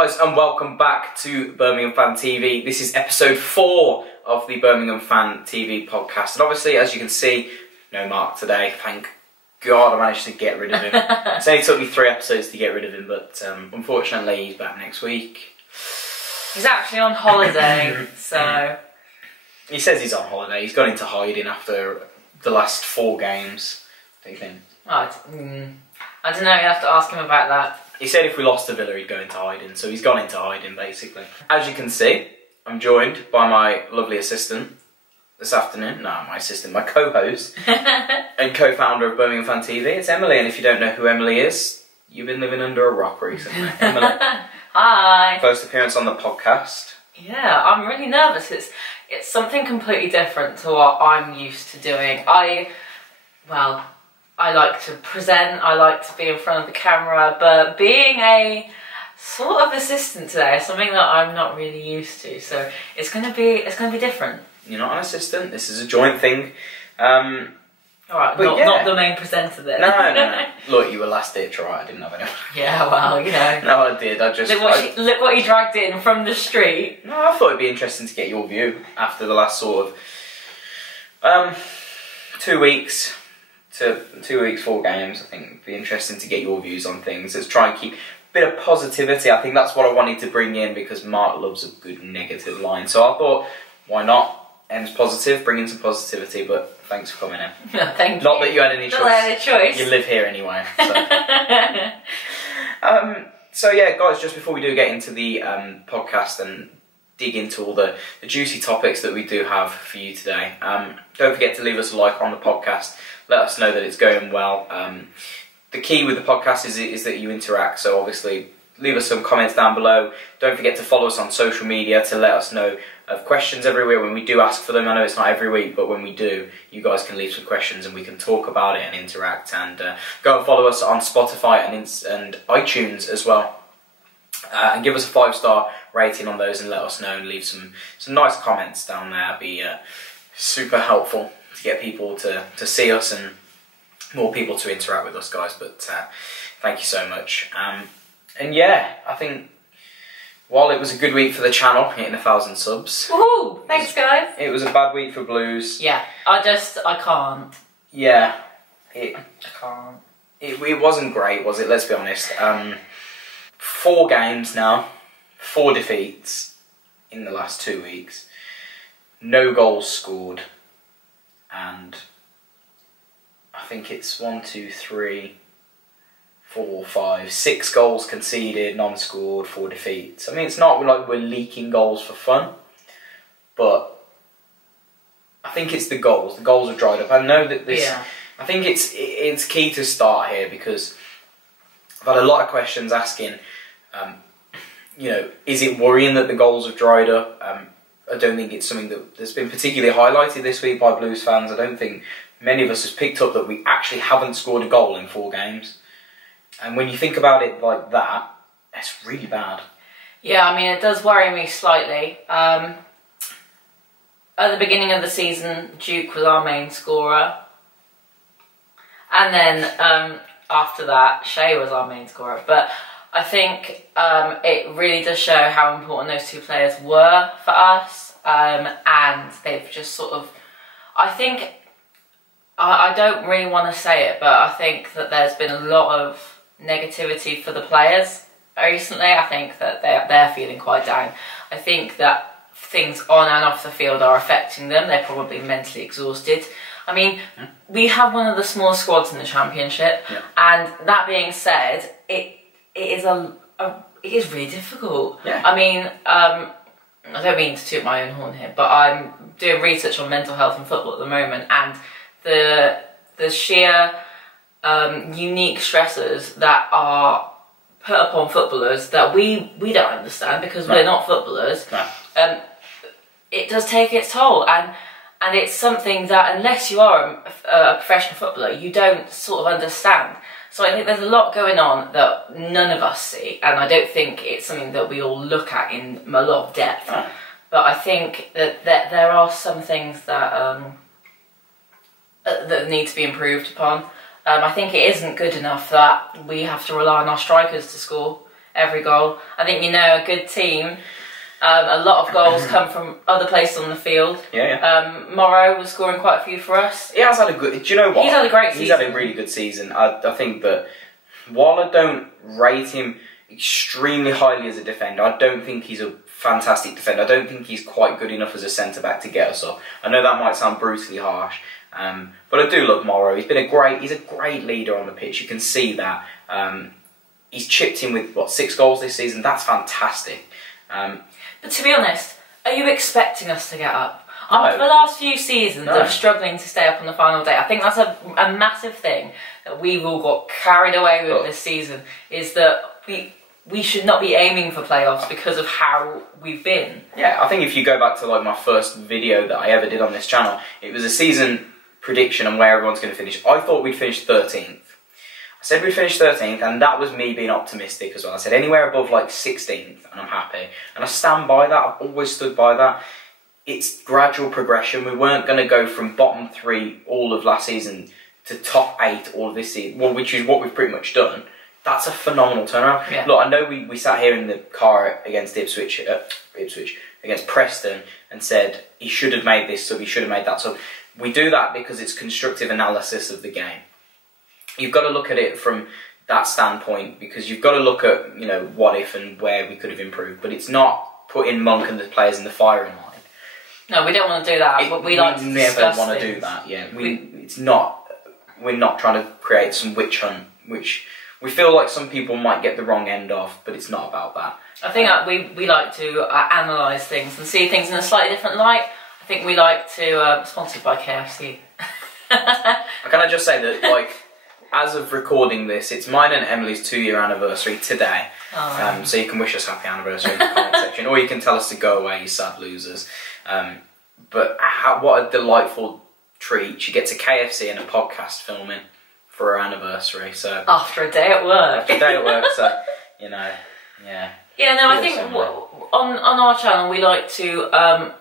guys, and welcome back to Birmingham Fan TV. This is episode 4 of the Birmingham Fan TV podcast. And obviously, as you can see, no Mark today. Thank God I managed to get rid of him. It only took me 3 episodes to get rid of him, but unfortunately he's back next week. He's actually on holiday, so... He says he's on holiday. He's gone into hiding after the last 4 games. What do you think? I don't know, you have to ask him about that. He said if we lost to Villa, he'd go into hiding, so he's gone into hiding, basically. As you can see, I'm joined by my lovely assistant this afternoon. No, my assistant, my co-host and co-founder of Birmingham Fan TV. It's Emily, and if you don't know who Emily is, you've been living under a rock recently. Emily. Hi. First appearance on the podcast. Yeah, I'm really nervous. It's something completely different to what I'm used to doing. I like to present, I like to be in front of the camera, but being a sort of assistant today is something that I'm not really used to, so it's gonna be different. You're not an assistant, this is a joint thing. Alright, not the main presenter then. No. Look, you were last ditch, right? I didn't have anyone. Yeah, well, you know. No, I did, I just... Look what you dragged in from the street. No, I thought it'd be interesting to get your view after the last sort of 2 weeks. 2 weeks, 4 games. I think it'd be interesting to get your views on things. Let's try and keep a bit of positivity. I think that's what I wanted to bring in because Mark loves a good negative line. So I thought, why not? Ends positive, bring in some positivity, but thanks for coming in. Thank you. Not that you had any choice. Not that I had a choice. You live here anyway. So. So yeah, guys, just before we do get into the podcast and dig into all the juicy topics that we do have for you today, don't forget to leave us a like on the podcast. Let us know that it's going well. The key with the podcast is that you interact, so obviously leave us some comments down below. Don't forget to follow us on social media to let us know of questions everywhere when we do ask for them. I know it's not every week, but when we do, you guys can leave some questions and we can talk about it and interact. And go and follow us on Spotify and iTunes as well. And give us a 5-star rating on those and let us know and leave some nice comments down there. It'd be super helpful to get people to see us and more people to interact with us, guys. But thank you so much. And yeah, I think while it was a good week for the channel, hitting 1,000 subs. Woohoo! Thanks, guys. It was a bad week for Blues. Yeah, I can't. Yeah. I can't. It wasn't great, was it? Let's be honest. 4 games now, 4 defeats in the last 2 weeks. No goals scored. And I think it's 1, 2, 3, 4, 5, 6 goals conceded, none scored, 4 defeats. I mean, it's not like we're leaking goals for fun, but I think it's the goals. The goals have dried up. I know that this. Yeah. I think it's key to start here because I've had a lot of questions asking. You know, is it worrying that the goals have dried up? I don't think it's something that's been particularly highlighted this week by Blues fans. I don't think many of us has picked up that we actually haven't scored a goal in 4 games. And when you think about it like that, it's really bad. Yeah, I mean, it does worry me slightly. At the beginning of the season, Duke was our main scorer. And then after that, Shea was our main scorer. But I think it really does show how important those 2 players were for us. And they've just sort of... I think... I don't really want to say it, but I think that there's been a lot of negativity for the players recently. I think that they're feeling quite down. I think that things on and off the field are affecting them. They're probably mentally exhausted. I mean, we have one of the smallest squads in the Championship, and that being said, it is really difficult. Yeah. I mean, I don't mean to toot my own horn here, but I'm doing research on mental health in football at the moment, and the sheer unique stressors that are put upon footballers that we don't understand because we're not footballers. It does take its toll, and it's something that unless you are a professional footballer, you don't sort of understand. So I think there's a lot going on that none of us see, and I don't think it's something that we all look at in a lot of depth. But I think that there are some things that need to be improved upon. I think it isn't good enough that we have to rely on our strikers to score. every goal. I think, you know, a good team, a lot of goals come from other places on the field. Yeah. Morrow was scoring quite a few for us. He has had a good... Do you know what? He's had a great season. He's had a really good season. I think that while I don't rate him extremely highly as a defender, I don't think he's a fantastic defender. I don't think he's quite good enough as a centre-back to get us up. I know that might sound brutally harsh, but I do love Morrow. He's a great leader on the pitch. You can see that. He's chipped in with, what, 6 goals this season? That's fantastic. But to be honest, are you expecting us to get up? No. For the last few seasons of struggling to stay up on the final day, I think that's a massive thing that we've all got carried away with this season, is that we should not be aiming for playoffs because of how we've been. Yeah, I think if you go back to like my first video that I ever did on this channel, it was a season prediction on where everyone's going to finish. I thought we'd finish 13th. I said we'd finish 13th, and that was me being optimistic as well. I said anywhere above like 16th, and I'm happy. And I stand by that. I've always stood by that. It's gradual progression. We weren't going to go from bottom 3 all of last season to top 8 all of this season, well, which is what we've pretty much done. That's a phenomenal turnaround. Yeah. Look, I know we sat here in the car against Ipswich, against Preston, and said he should have made this sub, he should have made that sub. We do that because it's constructive analysis of the game. You've got to look at it from that standpoint, because you've got to look at, you know, what if and where we could have improved. But it's not putting Monk and the players in the firing line. No, we don't want to do that. We like to never want to do that. Yeah, we're not trying to create some witch hunt, which we feel like some people might get the wrong end of, but it's not about that. I think we like to analyse things and see things in a slightly different light. I think we like to... sponsored by KFC. Can I just say that, like, as of recording this, it's mine and Emily's 2-year anniversary today. Oh. So you can wish us happy anniversary in the comment section, or you can tell us to go away, you sad losers. But what a delightful treat. She gets a KFC and a podcast filming for her anniversary. So after a day at work. After a day at work, so, you know, yeah. Yeah, no, I think on our channel we like to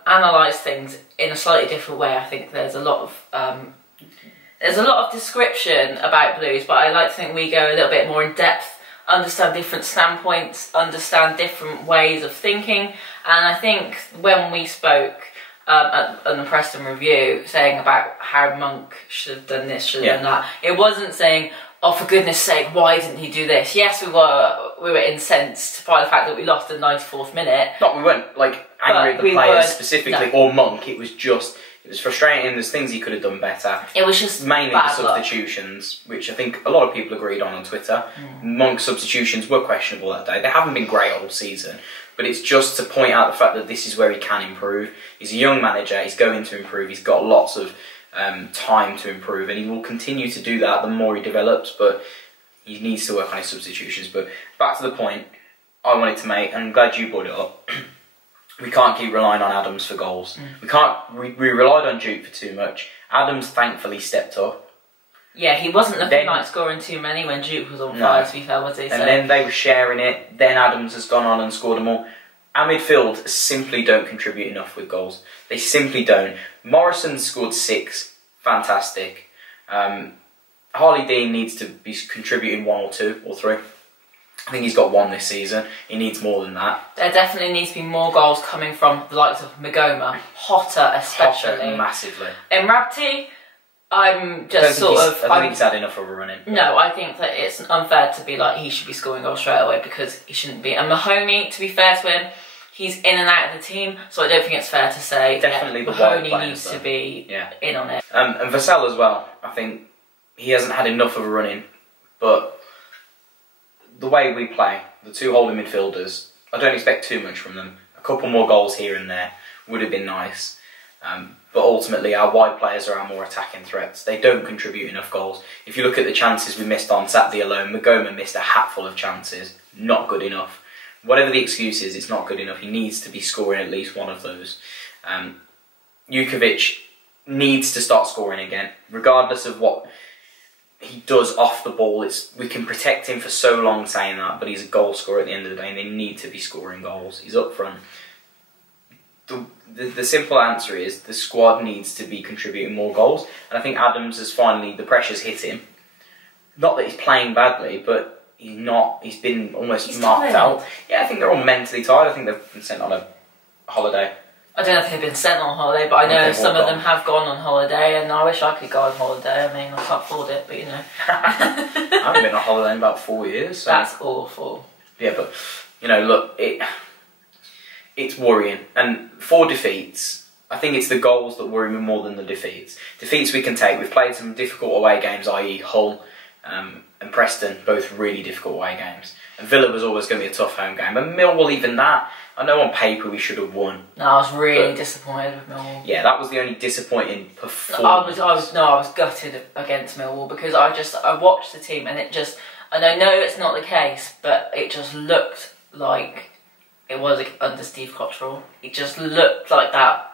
analyse things in a slightly different way. I think there's a lot of description about Blues, but I like to think we go a little bit more in depth, understand different standpoints, understand different ways of thinking. And I think when we spoke at the Preston review, saying about how Monk should have done this, should have done that, it wasn't saying, oh, for goodness sake, why didn't he do this? Yes, we were incensed by the fact that we lost in the 94th minute. Not we weren't like angry at the players specifically, or Monk. It was just, it was frustrating. There's things he could have done better. It was just mainly the substitutions, which I think a lot of people agreed on Twitter. Monk's substitutions were questionable that day. They haven't been great all season, but it's just to point out the fact that this is where he can improve. He's a young manager. He's going to improve. He's got lots of time to improve, and he will continue to do that the more he develops, but he needs to work on his substitutions. But back to the point I wanted to make, and I'm glad you brought it up. We can't keep relying on Adams for goals. We relied on Duke for too much. Adams thankfully stepped up. Yeah, he wasn't looking like scoring too many when Duke was on fire, to be fair, was he? And then they were sharing it, then Adams has gone on and scored them all. Our midfield simply don't contribute enough with goals. They simply don't. Morrison scored 6, fantastic. Harley Dean needs to be contributing 1 or 2 or 3. I think he's got 1 this season. He needs more than that. There definitely needs to be more goals coming from the likes of Magoma, Hotter especially. Hotter, massively. In Rabti, I'm just I don't think he's had enough of a run in. No, I think that it's unfair to be like he should be scoring goals straight away, because he shouldn't be. And Mahoney, to be fair to him, he's in and out of the team, so I don't think it's fair to say definitely Mahoney needs to be in on it. And Vassell as well. I think he hasn't had enough of a run in, but the way we play, the 2 holding midfielders, I don't expect too much from them. A couple more goals here and there would have been nice. But ultimately, our wide players are our more attacking threats. They don't contribute enough goals. If you look at the chances we missed on Saturday alone, Magoma missed a hatful of chances. Not good enough. Whatever the excuse is, it's not good enough. He needs to be scoring at least one of those. Jukovic needs to start scoring again, regardless of what he does off the ball. We can protect him for so long saying that, but he's a goal scorer at the end of the day, and they need to be scoring goals. He's up front. The simple answer is the squad needs to be contributing more goals, and I think Adams has finally, the pressure's hit him. Not that he's playing badly, but he's not. He's been almost He's marked tired. out. Yeah, I think they're all mentally tired. I think they've been sent on a holiday. I don't know if they've been sent on holiday, but I know They've some all of them gone. have gone on holiday, and I wish I could go on holiday. I mean, I can't afford it, but you know. I haven't been on holiday in about 4 years. So. That's awful. Yeah, but you know, look, it's worrying. And 4 defeats, I think it's the goals that worry me more than the defeats. Defeats we can take. We've played some difficult away games, i.e. Hull and Preston, both really difficult away games. And Villa was always going to be a tough home game. And Millwall, even that, I know on paper we should have won. No, I was really disappointed with Millwall. Yeah, that was the only disappointing performance. I was gutted against Millwall because I watched the team and it just, and I know it's not the case, but it just looked like it was under Steve Cottrell. It just looked like that.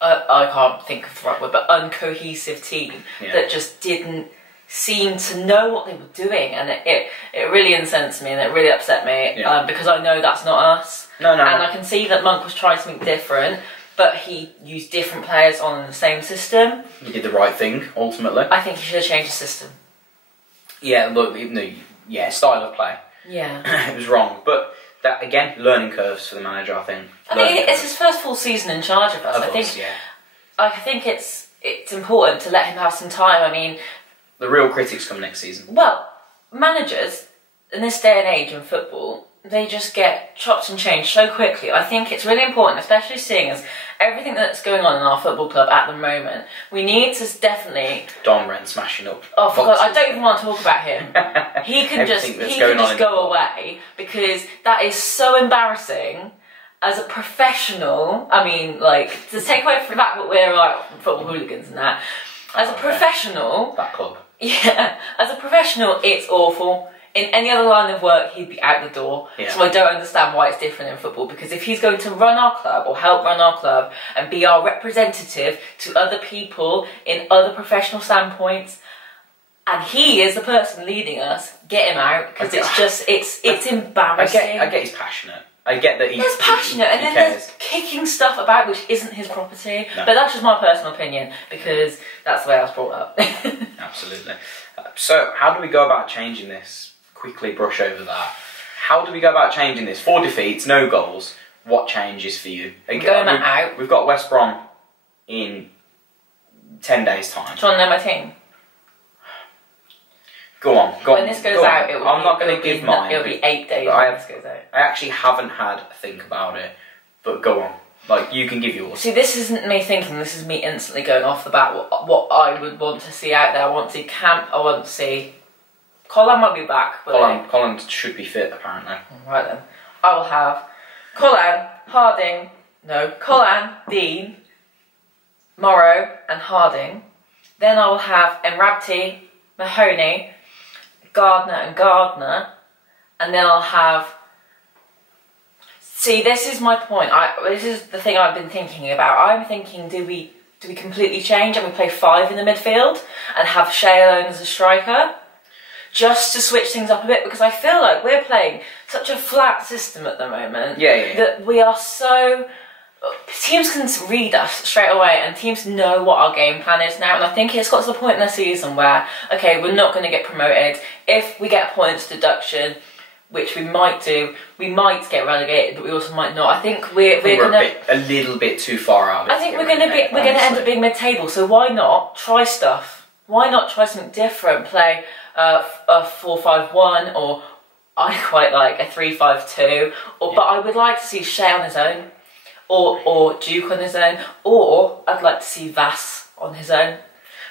I can't think of the right word, but uncohesive team that just didn't seem to know what they were doing, and it really incensed me and it really upset me because I know that's not us. No. And I can see that Monk was trying something different, but he used different players on the same system. He did the right thing, ultimately. I think he should have changed the system. Yeah, look, style of play. Yeah. It was wrong, but that again, learning curves for the manager. I think. I think it's his first full season in charge of us. I think it's important to let him have some time. I mean, the real critics come next season. Well, managers in this day and age in football, they just get chopped and changed so quickly. I think it's really important, especially seeing as everything that's going on in our football club at the moment. We need to definitely. Don Wren smashing up. Oh, for God, I don't even want to talk about him. He can just go away because that is so embarrassing. As a professional, I mean, like, to take away from the fact that we're like football hooligans and that. As a professional, that club. Yeah, as a professional, it's awful. In any other line of work, he'd be out the door. Yeah. So I don't understand why it's different in football, because if he's going to run our club or help run our club and be our representative to other people in other professional standpoints, and he is the person leading us, get him out, because it's embarrassing. I get he's passionate. I get that he's passionate, and then there's kicking stuff about which isn't his property. No. But that's just my personal opinion, because that's the way I was brought up. Absolutely. So, how do we go about changing this? Quickly brush over that. How do we go about changing this? 4 defeats, no goals. What changes for you? Out. We've got West Brom in 10 days' time. Do you want to know my team? Go on. When this goes out, I'm not going to give mine. It'll be 8 days when this goes out. I actually haven't had a think about it, but go on. Like, you can give yours. See, this isn't me thinking, this is me instantly going off the bat what I would want to see out there. I want to see Camp, I want to see... Colin might be back. Colin should be fit, apparently. Right then. I will have Colin, Dean, Morrow and Harding. Then I will have Emrabti, Mahoney, Gardner and Gardner. And then I'll have... See, this is my point. This is the thing I've been thinking about. I'm thinking, do we completely change and we play 5 in the midfield and have Shea Alone as a striker? Just to switch things up a bit, because I feel like we're playing such a flat system at the moment that we are so... Teams can read us straight away and teams know what our game plan is now, and I think it's got to the point in the season where, okay, we're not going to get promoted. If we get a points deduction, which we might do, we might get relegated, but we also might not. I think we're going to... a little bit too far out. I think we're going to end up being mid-table, so why not try stuff? Why not try something different? Play a 4-5-1, or I quite like a 3-5-2, but I would like to see Shea on his own, or Duke on his own, or I'd like to see Vass on his own,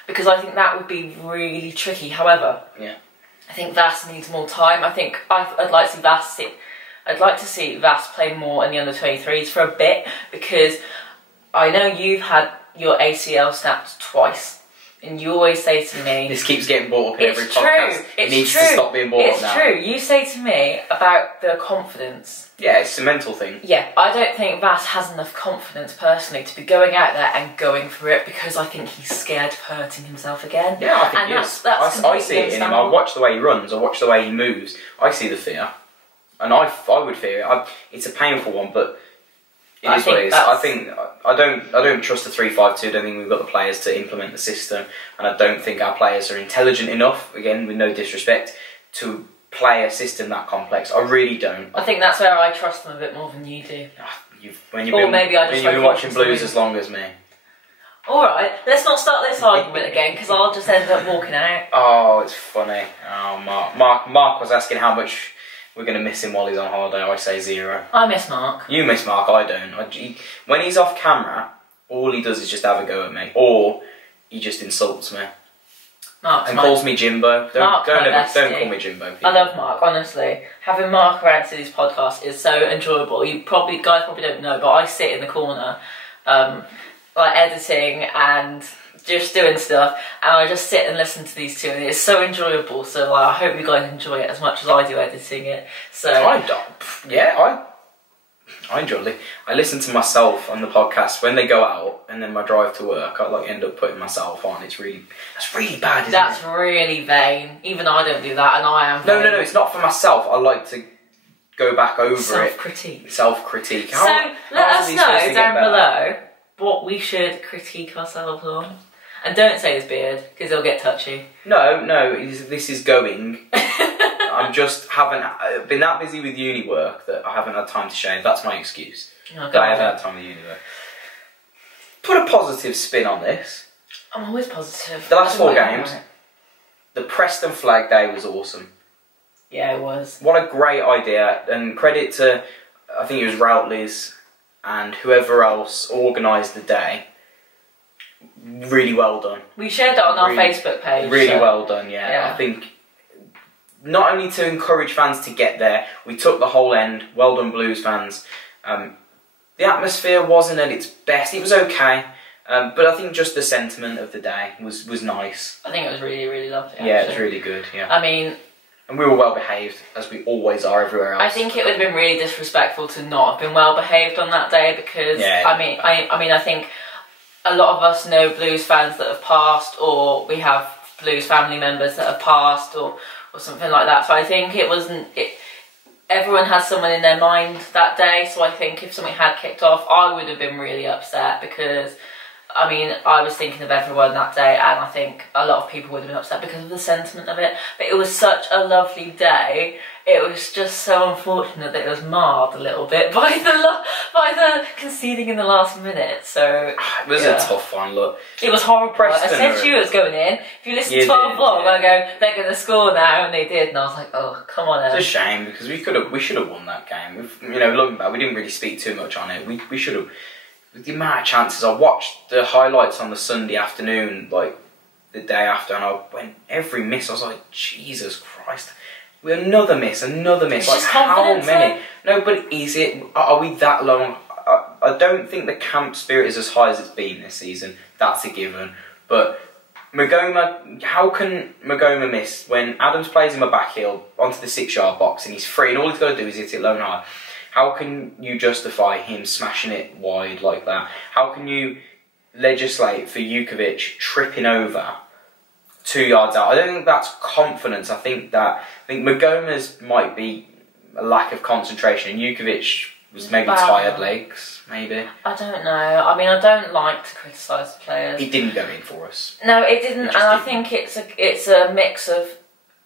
because I think that would be really tricky. However, I think Vass needs more time. I think I'd like to see Vass. I'd like to see Vass play more in the under-23s for a bit, because I know you've had your ACL snapped twice. And you always say to me... This keeps getting brought up in every podcast. It needs to stop being brought up now. It's true. You say to me about the confidence. Yeah, it's a mental thing. Yeah, I don't think Vass has enough confidence, personally, to be going out there and going for it, because I think he's scared of hurting himself again. Yeah, I think he is. I see it in him. I watch the way he runs. I watch the way he moves. I see the fear. And I would fear it. It's a painful one, but... It is what it is. I think I don't trust the 3-5-2. I don't think we've got the players to implement the system, and I don't think our players are intelligent enough. Again, with no disrespect, to play a system that complex. I really don't. I think that's where I trust them a bit more than you do. When you've been watching Blues as long as me. Alright, let's not start this argument again, because I'll just end up walking out. Oh, it's funny. Oh, Mark was asking how much we're going to miss him while he's on holiday. I say 0. I miss Mark. You miss Mark, I don't. When he's off camera, all he does is just have a go at me. Or he just insults me. And calls me Jimbo. Don't call me Jimbo, people. I love Mark, honestly. Having Mark around to these podcasts is so enjoyable. You guys probably don't know, but I sit in the corner, like editing and just doing stuff, and I just sit and listen to these two, and it's so enjoyable. So like, I hope you guys enjoy it as much as I do editing it. So I enjoy it. I listen to myself on the podcast when they go out, and then my drive to work, I like end up putting myself on. That's really bad, isn't it? That's really vain. Even I don't do that, and I am vain. No, it's not for myself. I like to go back over Self-critique. Self-critique. So let us know down below what we should critique ourselves on. And don't say his beard, because he'll get touchy. No, this is going. I'm just been that busy with uni work that I haven't had time to shave. That's my excuse. I haven't had time with uni work. Put a positive spin on this. I'm always positive. The last 4 games, the Preston Flag Day was awesome. Yeah, it was. What a great idea, and credit to, I think it was Routley's and whoever else organised the day. Really well done. We shared it on our Facebook page. Really well done, yeah. I think not only to encourage fans to get there, we took the whole end. Well done, Blues fans. The atmosphere wasn't at its best. It was okay, but I think just the sentiment of the day was nice. I think it was really, really lovely. Actually. Yeah, it was really good. Yeah. I mean, and we were well behaved, as we always are everywhere else. I think it would have been really disrespectful to not have been well behaved on that day, because I think a lot of us know Blues fans that have passed, or we have Blues family members that have passed, or something like that. So I think it wasn't. Everyone has someone in their mind that day. So I think if something had kicked off, I would have been really upset, because I mean, I was thinking of everyone that day, and I think a lot of people would have been upset because of the sentiment of it. But it was such a lovely day. It was just so unfortunate that it was marred a little bit by the conceding in the last minute. So it was a tough one. Look, it was horrible. I said to you it was going in. If you listen to our vlog, I go, they're going to score now, and they did, and I was like, oh, come on. It's a shame, because we should have won that game. Looking back, we didn't really speak too much on it. We should have. With the amount of chances, I watched the highlights on the Sunday afternoon, like the day after, and I went every miss. I was like, Jesus Christ. Another miss. It's like, how many? No, but is it? Are we that low? I don't think the camp spirit is as high as it's been this season. That's a given. But Magoma, how can Magoma miss when Adams plays him a back heel onto the 6-yard box and he's free, and all he's got to do is hit it low and high? How can you justify him smashing it wide like that? How can you legislate for Jukovic tripping over 2 yards out? I don't think that's confidence. I think Magoma's might be a lack of concentration, and Jukovic was maybe tired legs, maybe. I don't know. I mean, I don't like to criticise the players. It didn't go in for us. No, it didn't, and I think it's a mix of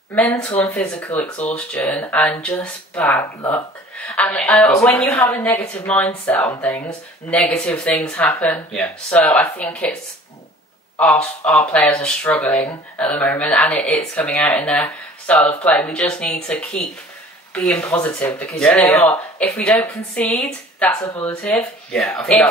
mental and physical exhaustion and just bad luck. And when you have a negative mindset on things, negative things happen. Yeah. So I think it's our players are struggling at the moment, and it's coming out in their style of play. We just need to keep being positive, because you know what? If we don't concede, that's a positive. Yeah, I think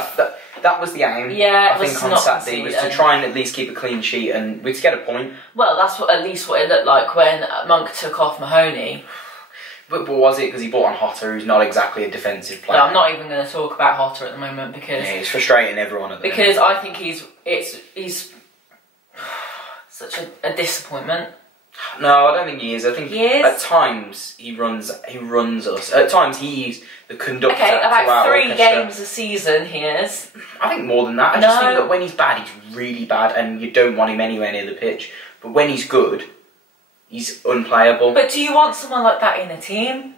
that was the aim. Yeah, I think on Saturday was to try and at least keep a clean sheet and we'd get a point. Well, that's at least what it looked like when Monk took off Mahoney. But was it because he brought on Hotter, who's not exactly a defensive player? No, I'm not even going to talk about Hotter at the moment, because it's frustrating everyone at the moment. Because I think he's such a disappointment. No, I don't think he is. I think he is. At times he runs us. At times he's the conductor. Okay, about to our 3 orchestra. games a season he is. I think more than that. I just think that when he's bad, he's really bad, and you don't want him anywhere near the pitch. But when he's good, he's unplayable. But do you want someone like that in a team?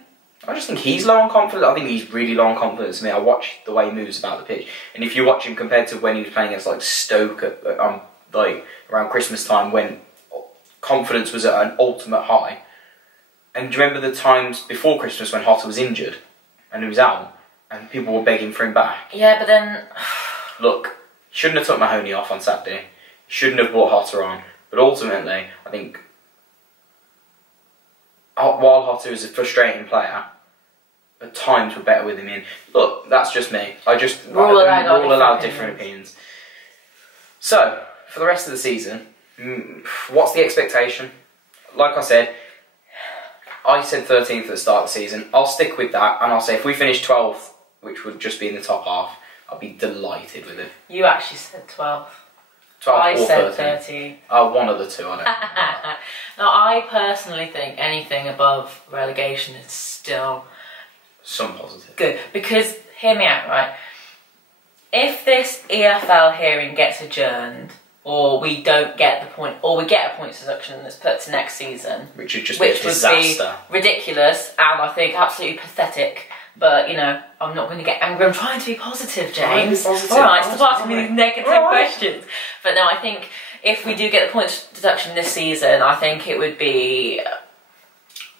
I just think he's low on confidence. I think he's really low on confidence to me. I watch the way he moves about the pitch, and if you watch him compared to when he was playing against like Stoke like around Christmas time, when confidence was at an ultimate high, And do you remember the times before Christmas when Hotter was injured and he was out and people were begging for him back? Yeah, but then... Look, shouldn't have took Mahoney off on Saturday. Shouldn't have brought Hotter on. But ultimately, I think, while Hotter is a frustrating player, at times we're better with him in. Look, that's just me. We're all allowed different opinions. So, for the rest of the season, what's the expectation? Like I said 13th at the start of the season. I'll stick with that, and I'll say if we finish 12th, which would just be in the top half, I'll be delighted with it. You actually said 12th. 12th I or said 13th. Oh, one of the two, I don't know. Now, I personally think anything above relegation is still... some positive. Good, because, hear me out, right? If this EFL hearing gets adjourned, or we don't get the point, or we get a points deduction that's put to next season, which would just be a disaster. Would be ridiculous, and I think absolutely pathetic. But, you know, I'm not going to get angry. I'm trying to be positive, James. Alright, stop asking me these negative questions. But no, I think if we do get the points deduction this season, I think it would be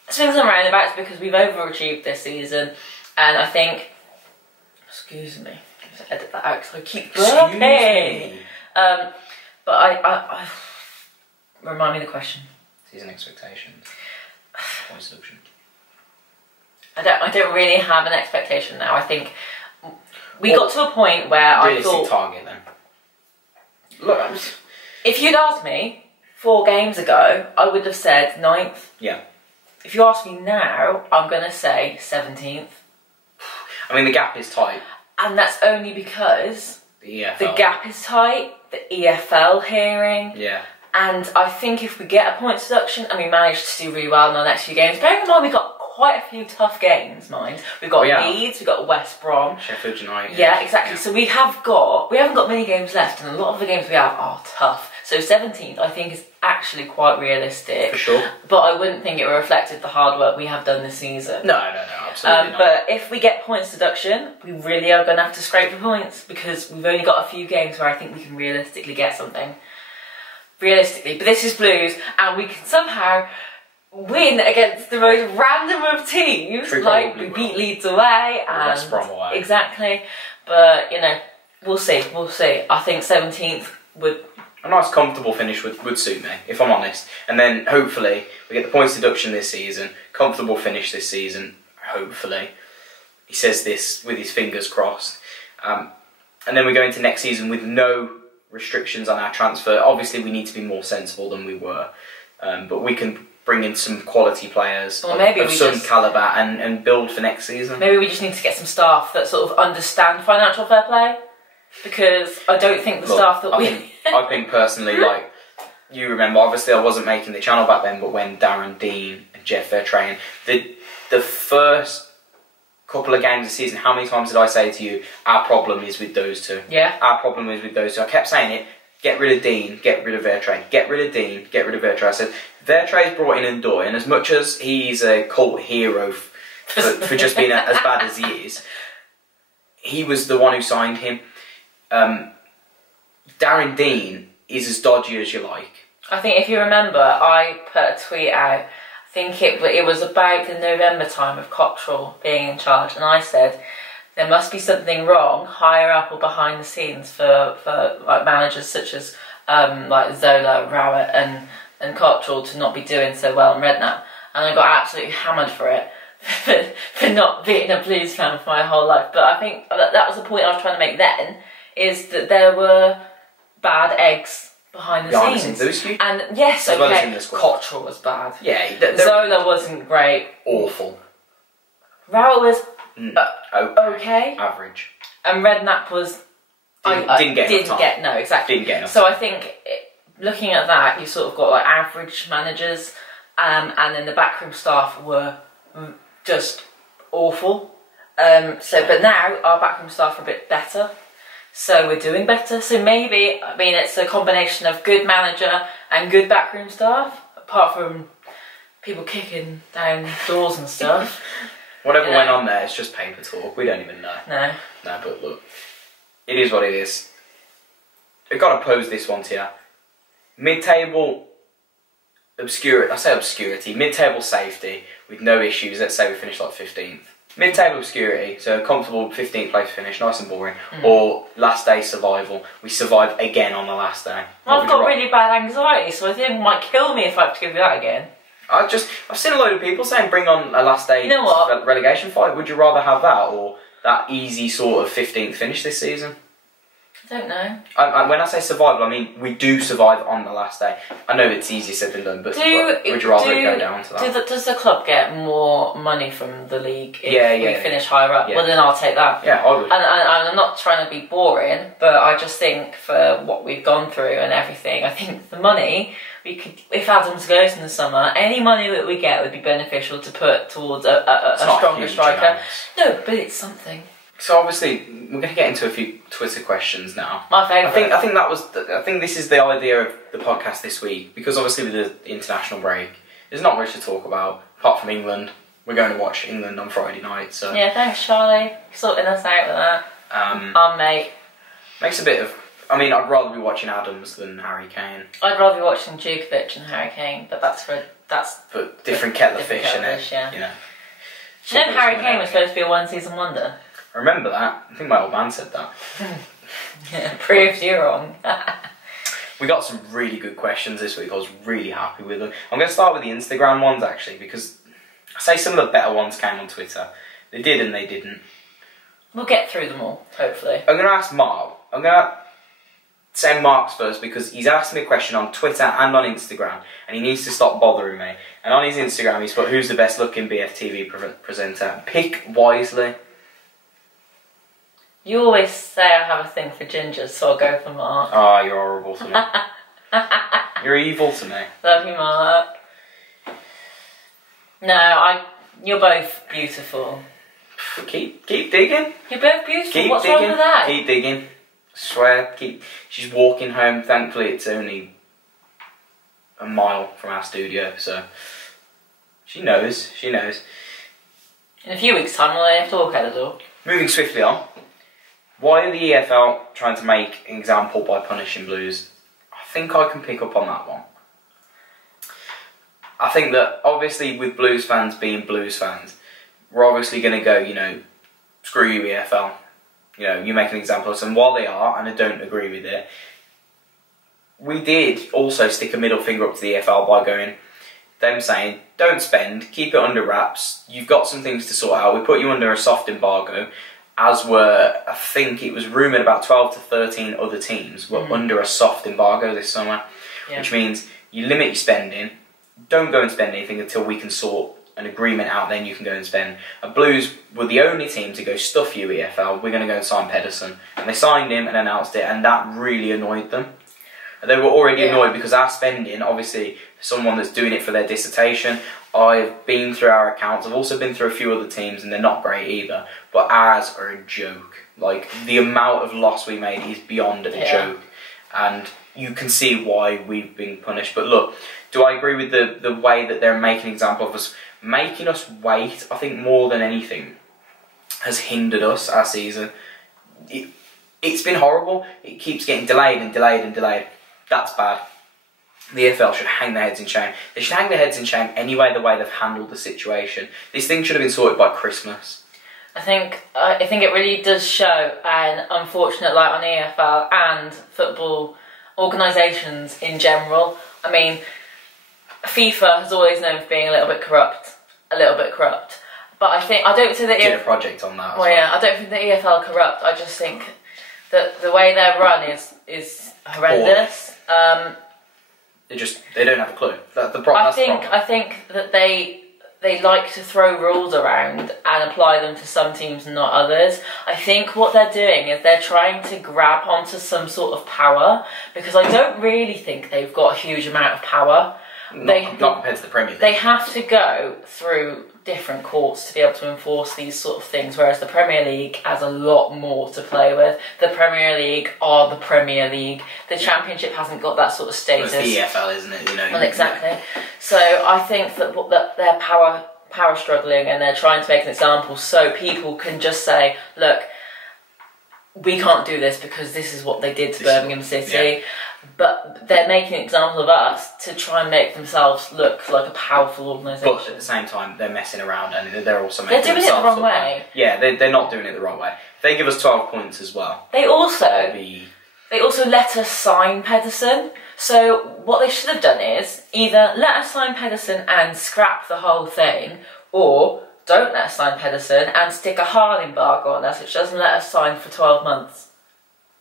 swings and roundabouts because we've overachieved this season. And I think... Excuse me. I have to edit that out because I keep burping. But I remind me the question. Season expectations. Points deduction. I don't really have an expectation now. I think we got to a point where I thought... Realistic target then. Look, if you'd asked me 4 games ago, I would have said 9th. Yeah. If you ask me now, I'm going to say 17th. I mean, the gap is tight. And that's only because the gap is tight, the EFL hearing. Yeah. And I think if we get a points deduction and we manage to do really well in our next few games, bearing in mind we got quite a few tough games, mind. We've got Leeds, we've got West Brom. Sheffield United. Yeah, exactly. Yeah. So we haven't got many games left, and a lot of the games we have are tough. So 17th, I think, is actually quite realistic. For sure. But I wouldn't think it reflected the hard work we have done this season. No, absolutely not. But if we get points deduction, we really are going to have to scrape for points because we've only got a few games where I think we can realistically get something. Realistically. But this is Blues, and we can somehow win against the most random of teams. Like, we beat Leeds away and West Brom away. Exactly. But, you know, we'll see. I think 17th would... A nice comfortable finish would suit me, if I'm honest. And then, hopefully, we get the points deduction this season, comfortable finish this season, hopefully. He says this with his fingers crossed. And then we go into next season with no restrictions on our transfer. Obviously, we need to be more sensible than we were. But we can bring in some quality players of some calibre and build for next season. Maybe we just need to get some staff that sort of understand financial fair play. Because I don't think the staff that I think personally, like, you remember, obviously I wasn't making the channel back then, but when Darren Dean and Jeff Vertrain, the first couple of games of the season, how many times did I say to you, our problem is with those two? Yeah. Our problem is with those two. I kept saying it, get rid of Dean, get rid of Vertrain, get rid of Dean, get rid of Vertrain. I said, Vertrain's brought in Ndoye, and as much as he's a cult hero for just being as bad as he is, he was the one who signed him. Darren Dean is as dodgy as you like. I think if you remember, I put a tweet out, I think it was about the November time of Cottrell being in charge, and I said there must be something wrong higher up or behind the scenes for like managers such as like Zola, Rowett and Cottrell to not be doing so well in Redknapp, and I got absolutely hammered for it. for not being a Blues fan for my whole life. But I think that was the point I was trying to make then, is that there were bad eggs behind the scenes. And yes, okay, Cottrell was bad. Yeah, Zola wasn't great. Awful. Rowett was okay. Average. And Redknapp was... Didn't get enough. So I think, looking at that, you sort of got like average managers, and then the backroom staff were just awful. But now our backroom staff are a bit better, so we're doing better. So maybe, I mean, it's a combination of good manager and good backroom staff, apart from people kicking down doors and stuff. Whatever went on there, it's just paper talk. We don't even know. No, but look, it is what it is. I've got to pose this one to you. Mid-table, obscurity, mid-table safety with no issues. Let's say we finish like 15th. Mid-table obscurity, so a comfortable 15th place finish, nice and boring. Or last day survival, we survive again on the last day. I've got really bad anxiety, so I think it might kill me if I have to go through that again. I've seen a load of people saying bring on a last day relegation fight. Would you rather have that or that easy sort of 15th finish this season? I don't know. When I say survival, I mean we do survive on the last day. I know it's easier said than done, but would you rather it go down to that? Does the club get more money from the league if we finish higher up? Yeah. Well, then I'll take that. Yeah, I would. And I'm not trying to be boring, but I just think for what we've gone through and everything, I think the money we could, if Adams goes in the summer, any money that we get would be beneficial to put towards a stronger striker. No, but it's something. So obviously, we're going to get into a few Twitter questions now. My favourite. I think this is the idea of the podcast this week, because obviously with the international break, there's not much to talk about apart from England. We're going to watch England on Friday night, so yeah, thanks Charlie, sorting us out with that. Our mate. Makes a bit of. I mean, I'd rather be watching Adams than Harry Kane. I'd rather be watching Djokovic than Harry Kane, but that's But different kettle of fish, yeah. You know. Do you know Harry Kane was supposed to be a one-season wonder? I remember that. I think my old man said that. Yeah, proves you wrong. We got some really good questions this week. I was really happy with them. I'm going to start with the Instagram ones, actually, because I say some of the better ones came on Twitter. They did and they didn't. We'll get through them all, hopefully. I'm going to ask Mark. I'm going to say Mark's first because he's asked me a question on Twitter and on Instagram and he needs to stop bothering me. And on his Instagram he's put, who's the best looking Bftv presenter? Pick wisely. You always say I have a thing for gingers, so I'll go for Mark. Oh, you're horrible to me. You're evil to me. Love you, Mark. No, you're both beautiful. Keep digging. You're both beautiful. Keep What's digging. wrong with that? Keep digging. Swear. She's walking home. Thankfully, it's only a mile from our studio, so she knows. She knows. In a few weeks' time, we'll have to walk out the door. Moving swiftly on. Why are the EFL trying to make an example by punishing Blues? I think I can pick up on that one. I think that obviously with Blues fans being Blues fans, we're obviously going to go, you know, screw you EFL. You know, you make an example of them. While they are, and I don't agree with it, we did also stick a middle finger up to the EFL by them saying, don't spend, keep it under wraps, you've got some things to sort out, we put you under a soft embargo, as were, I think it was rumoured about 12 to 13 other teams were under a soft embargo this summer, which means you limit your spending, don't go and spend anything until we can sort an agreement out, then you can go and spend. And Blues were the only team to go, stuff you EFL, we're going to go and sign Pedersen. And they signed him and announced it, and that really annoyed them. They were already annoyed because our spending, obviously, someone that's doing it for their dissertation, I've been through our accounts, I've also been through a few other teams and they're not great either, but ours are a joke. Like, the amount of loss we made is beyond a joke, and you can see why we've been punished. But look, do I agree with the way that they're making an example of us? Making us wait, I think more than anything, has hindered us, our season. It's been horrible. It keeps getting delayed and delayed and delayed. That's bad. The EFL should hang their heads in shame. They should hang their heads in shame anyway, the way they've handled the situation. This thing should have been sorted by Christmas. I think it really does show an unfortunate light on the EFL and football organisations in general. I mean, FIFA has always known for being a little bit corrupt. But I don't think that did a project on that. I don't think the EFL corrupt. I just think that the way they're run is horrendous. They don't have a clue. That's the problem. I think that they like to throw rules around and apply them to some teams and not others. I think what they're doing is they're trying to grab onto some sort of power, because I don't really think they've got a huge amount of power. Not compared to the Premier League. They have to go through different courts to be able to enforce these sort of things, whereas the Premier League has a lot more to play with. The Premier League are the Premier League. The Championship hasn't got that sort of status. Well, it's the EFL, isn't it? You know. Well, exactly. So I think that they're power struggling, and they're trying to make an example so people can just say, look, we can't do this because this is what they did to Birmingham City. But they're making an example of us to try and make themselves look like a powerful organisation. But at the same time, they're messing around and they're also making they're doing it the wrong way. Yeah, they're not doing it the right way. If they give us 12 points as well. They also let us sign Pedersen. So what they should have done is either let us sign Pedersen and scrap the whole thing, or don't let us sign Pedersen and stick a hard embargo on us, which doesn't let us sign for 12 months.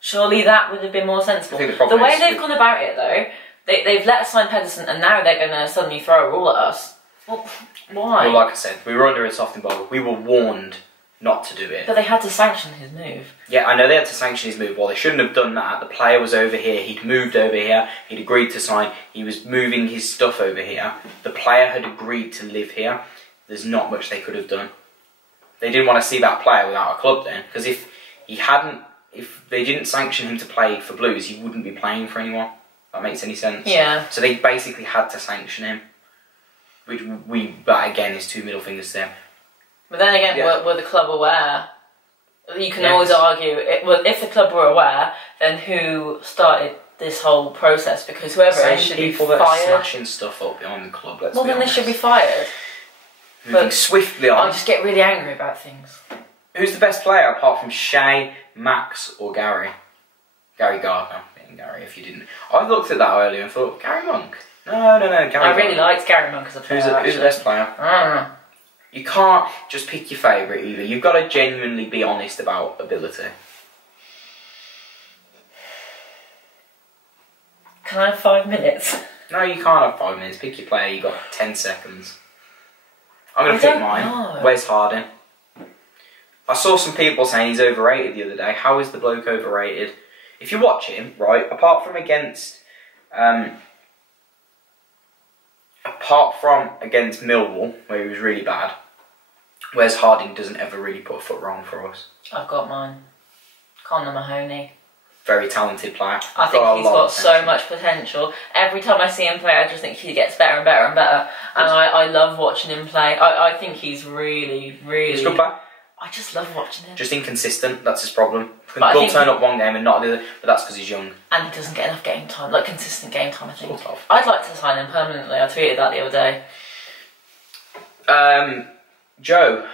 Surely that would have been more sensible. The way they've gone about it, though, they've let us sign Pedersen and now they're going to suddenly throw a rule at us. Well, why? Well, like I said, we were under a soft embargo. We were warned not to do it. But they had to sanction his move. Yeah, I know they had to sanction his move. Well, they shouldn't have done that. The player was over here. He'd moved over here. He'd agreed to sign. He was moving his stuff over here. The player had agreed to live here. There's not much they could have done. They didn't want to see that player without a club then, because if they didn't sanction him to play for Blues, he wouldn't be playing for anyone. If that makes any sense. Yeah. So they basically had to sanction him, which that again is two middle fingers to them. But then again, were the club aware? You can always argue, if the club were aware, then who started this whole process? Because whoever it is should be fired. That are smashing stuff up behind the club, let's be honest. Then they should be fired. Moving swiftly on. I just get really angry about things. Who's the best player apart from Shay, Max or Gary? Gary Gardner, being Gary if you didn't. I looked at that earlier and thought, Gary Monk? No, Gary I really liked Gary Monk as a player. Who's the best player? You can't just pick your favourite either. You've got to genuinely be honest about ability. Can I have 5 minutes? No, you can't have 5 minutes. Pick your player, you've got 10 seconds. I'm going to pick mine. Wes Harding. I saw some people saying he's overrated the other day. How is the bloke overrated? If you watch him, right, apart from against Millwall, where he was really bad, Wes Harding doesn't ever really put a foot wrong for us. I've got mine. Connor Mahoney. Very talented player. I think he's got so much potential. Every time I see him play, I just think he gets better and better and better. And I love watching him play. I think he's really, really... He's a good player. I just love watching him. Just inconsistent, that's his problem. He'll turn up one game and not the other, but that's because he's young. And he doesn't get enough game time, like consistent game time, I think. Sort of. I'd like to sign him permanently. I tweeted that the other day. Joe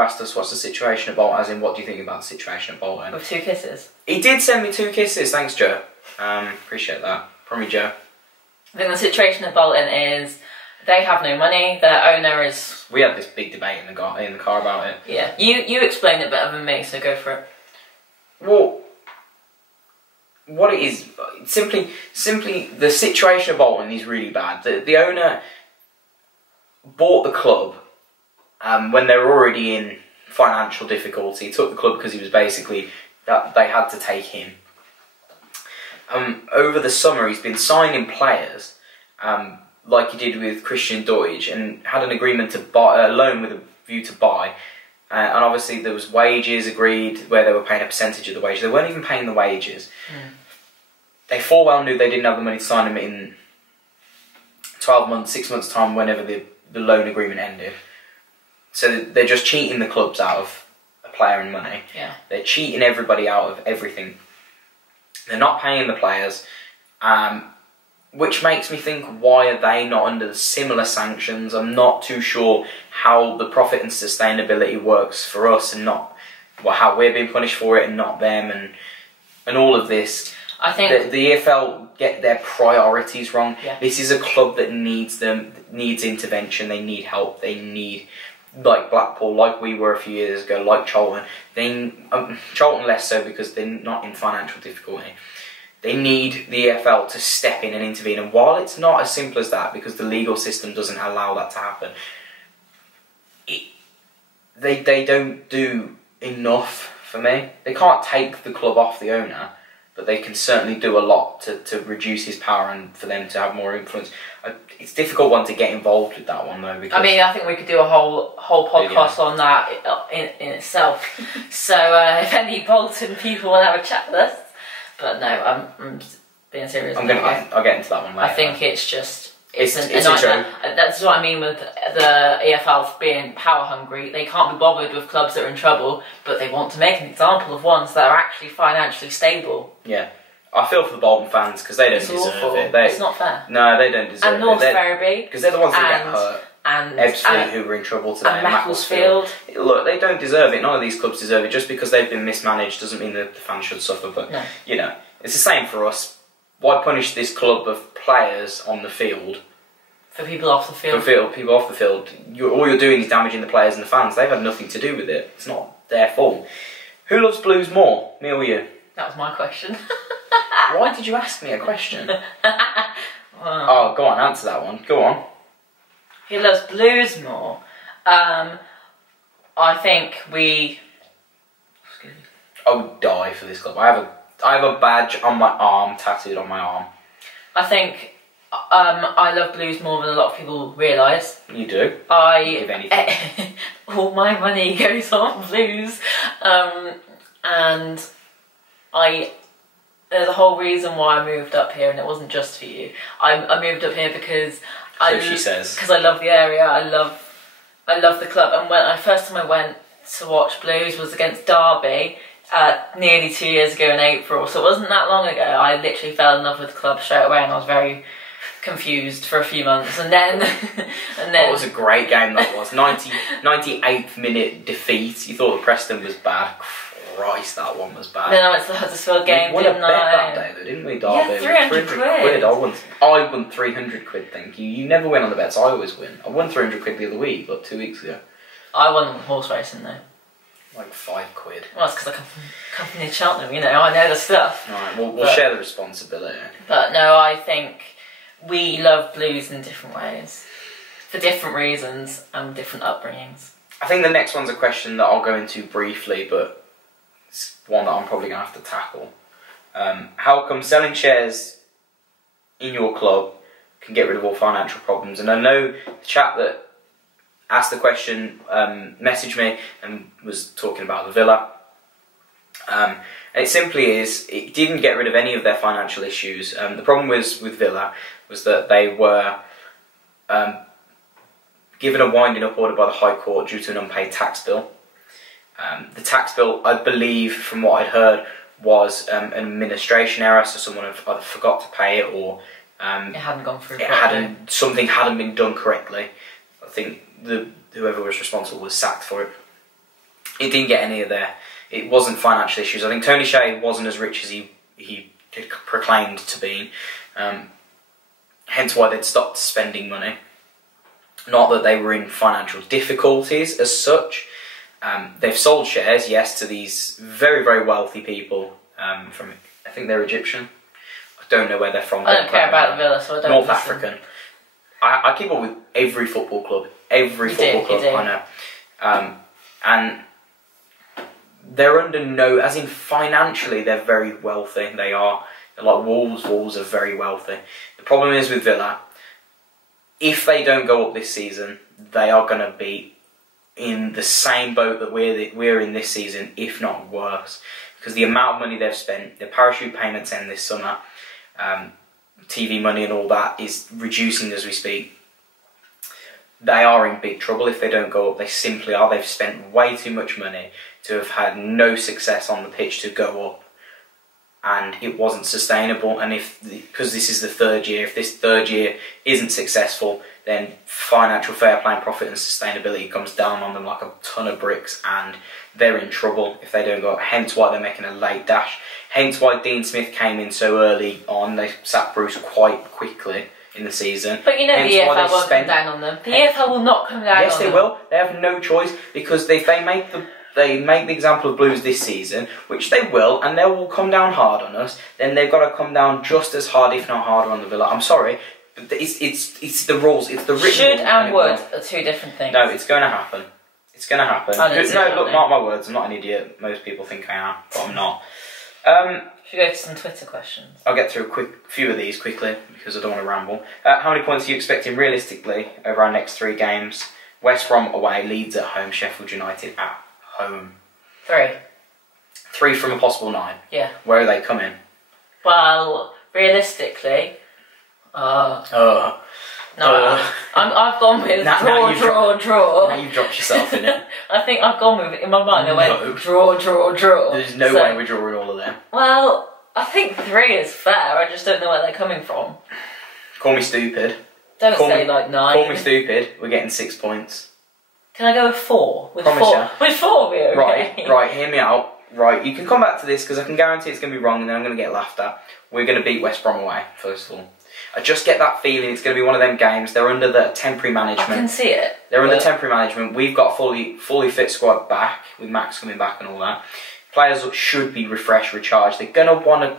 asked us, what's the situation at Bolton? As in, what do you think about the situation at Bolton? With 2 kisses. He did send me 2 kisses, thanks Joe. Appreciate that. From me, Joe. I think the situation at Bolton is they have no money, their owner is... We had this big debate in the car about it. Yeah, you explained it better than me, so go for it. Well, what it is, simply the situation of Bolton is really bad. The owner bought the club when they were already in financial difficulty. He took the club because he was basically, they had to take him. Over the summer he's been signing players, like he did with Christian Deutsch, and had an agreement to buy a loan with a view to buy. And obviously there was wages agreed where they were paying a percentage of the wages. They weren't even paying the wages. They full well knew they didn't have the money to sign him in 12 months, 6 months time, whenever the loan agreement ended. So they're just cheating the clubs out of a player and money. Yeah. They're cheating everybody out of everything. They're not paying the players, which makes me think, why are they not under similar sanctions? I'm not too sure how the profit and sustainability works for us, and not how we're being punished for it and not them, and all of this. I think the EFL get their priorities wrong. Yeah. This is a club that needs intervention. They need help. They need, like Blackpool, like we were a few years ago, like Charlton. Charlton less so because they're not in financial difficulty. They need the EFL to step in and intervene. And while it's not as simple as that, because the legal system doesn't allow that to happen, they don't do enough for me. They can't take the club off the owner, but they can certainly do a lot to reduce his power and for them to have more influence. It's a difficult one to get involved with that one though. Because I think we could do a whole podcast on that in itself. So if any Bolton people want to have a chat with us, but no, I'm being serious. I'll get into that one later. I think it's just It's a joke. That's what I mean with the EFL being power hungry. They can't be bothered with clubs that are in trouble, but they want to make an example of ones that are actually financially stable. Yeah. I feel for the Bolton fans because they don't deserve it. It's not fair. No, they don't deserve it. And North Ferriby. Because they're the ones that get hurt. And Ebbsfleet, who were in trouble today. And Macclesfield. Look, they don't deserve it. None of these clubs deserve it. Just because they've been mismanaged doesn't mean that the fans should suffer. But, no. You know, it's the same for us. Why punish this club of players on the field? For people off the field. For people off the field. All you're doing is damaging the players and the fans. They've had nothing to do with it. It's not their fault. Who loves Blues more, me or you? That was my question. Why did you ask me a question? Oh, go on, answer that one. Go on. Who loves Blues more? I think we... Excuse me. I would die for this club. I have a badge on my arm, tattooed on my arm. I think I love Blues more than a lot of people realise. You do? You give anything. All my money goes on Blues. And there's a whole reason why I moved up here, and it wasn't just for you. I moved up here because she says. Because I love the area. I love the club. And when first time I went to watch Blues was against Derby, nearly 2 years ago in April. So it wasn't that long ago. I literally fell in love with the club straight away, and I was very confused for a few months, and then it was a great game that was. 98th minute defeat. You thought Preston was bad. Christ, that one was bad. Then I went to the Huddersfield game, we won a bet that day though, didn't we, Derby? Yeah, 300 quid. I won 300 quid, thank you. You never win on the bets, I always win. I won 300 quid the other week, like 2 weeks ago. I won on horse racing though. Like 5 quid. Well, that's because I come from near Cheltenham, you know, I know the stuff. Alright, we'll share the responsibility. But no, I think we love Blues in different ways. For different reasons and different upbringings. I think the next one's a question that I'll go into briefly, but it's one that I'm probably going to have to tackle. How come selling shares in your club can get rid of all financial problems? And I know the chap that asked the question messaged me and was talking about the Villa. And it simply is, it didn't get rid of any of their financial issues. The problem with Villa was that they were given a winding up order by the High Court due to an unpaid tax bill. The tax bill, I believe, from what I'd heard, was an administration error, so someone had either forgot to pay it or it hadn't gone through. Something hadn't been done correctly. I think whoever was responsible was sacked for it. It didn't get any of their. It wasn't financial issues. I think Tony Shea wasn't as rich as he proclaimed to be. Hence why they'd stopped spending money. Not that they were in financial difficulties as such. They've sold shares, yes, to these very, very wealthy people from, I think they're Egyptian. I don't know where they're from. I don't care about the Villa, so I don't North African. I keep up with every football club. Every football club, I know. And they're under no, as in financially, they're very wealthy. They're like Wolves. Wolves are very wealthy. The problem is with Villa, if they don't go up this season, they are going to be in the same boat that we're in this season, if not worse. Because the amount of money they've spent, the parachute payments end this summer, TV money and all that is reducing as we speak. They are in big trouble if they don't go up. They simply are. They've spent way too much money to have had no success on the pitch to go up. And it wasn't sustainable. And because this is the third year, if this third year isn't successful, then financial fair play and profit and sustainability comes down on them like a ton of bricks, and they're in trouble if they don't go up. Hence why they're making a late dash. Hence why Dean Smith came in so early on. They sacked Bruce quite quickly in the season. But you know the EFL won't come down on them. The EFL will not come down on them. Yes, they will. They have no choice, because if they make the example of Blues this season, which they will, and they will come down hard on us, then they've got to come down just as hard, if not harder, on the Villa. I'm sorry, but it's the rules. It's the written should rule, and would are two different things. No, it's going to happen. It's going to happen. No, look, mark my words. I'm not an idiot. Most people think I am, but I'm not. Should we go to some Twitter questions? I'll get through a few of these quickly because I don't want to ramble. How many points are you expecting realistically over our next 3 games? West Brom away, Leeds at home, Sheffield United at home. 3. 3 from a possible 9. Yeah. Where are they coming? Well, realistically, No, I've gone with draw. Now you've dropped yourself in it. I think I've gone with it in my mind. I went draw. There's no way we're drawing all of them. Well, I think 3 is fair. I just don't know where they're coming from. Call me stupid. Don't say like 9. Call me stupid. We're getting 6 points. Can I go with 4? Promise you. With 4, we okay? Right. Hear me out. Right, you can come back to this because I can guarantee it's going to be wrong and then I'm going to get laughed at. We're going to beat West Brom away, first of all. I just get that feeling it's going to be one of them games. They're under the temporary management. I can see it. They're under temporary management. We've got a fully fit squad back, with Max coming back and all that. Players should be refreshed, recharged. They're going to want to...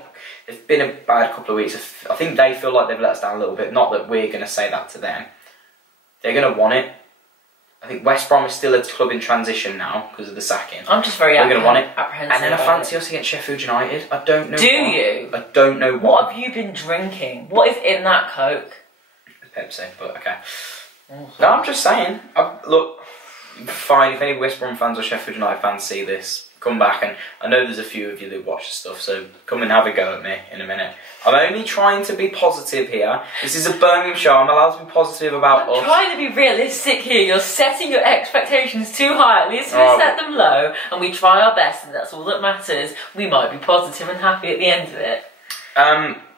It's been a bad couple of weeks. I think they feel like they've let us down a little bit. Not that we're going to say that to them. They're going to want it. I think West Brom is still a club in transition now because of the sacking. I'm just very We're going to want it. apprehensive. And then I fancy us against Sheffield United. I don't know Do you? I don't know what have you been drinking? What is in that Coke? Pepsi, but okay. No, I'm just saying. Look, fine, if any West Brom fans or Sheffield United fans see this, come back, and I know there's a few of you that watch the stuff, so come and have a go at me in a minute. I'm only trying to be positive here. This is a Birmingham show. I'm allowed to be positive about us. I'm trying to be realistic here. You're setting your expectations too high. At least we set them low and we try our best, and that's all that matters. We might be positive and happy at the end of it.